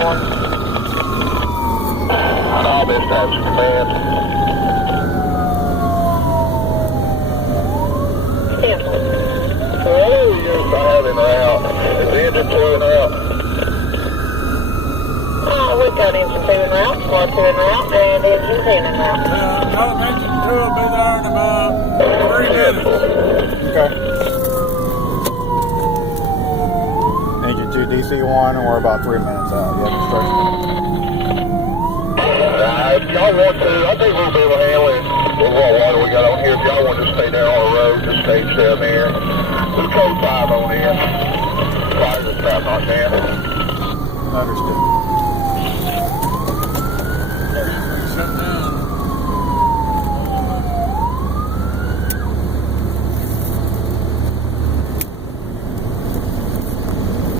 DC1. I'll be established command. 10. Oh, yes, I have him out. Is the engine 2 en route? We've got engine 2 en route, squad 2 en route, and engine 10 en route. No, engine 2 will be there in about 3 minutes. Okay. Engine 2 DC1, and we're about 3 minutes out. You have instructions? If y'all want to, I think we'll be able to handle it. With what water we got on here, if y'all want to stay down on the road, just stay down there. There's code 5 on in. Fire the trap not down. Understood.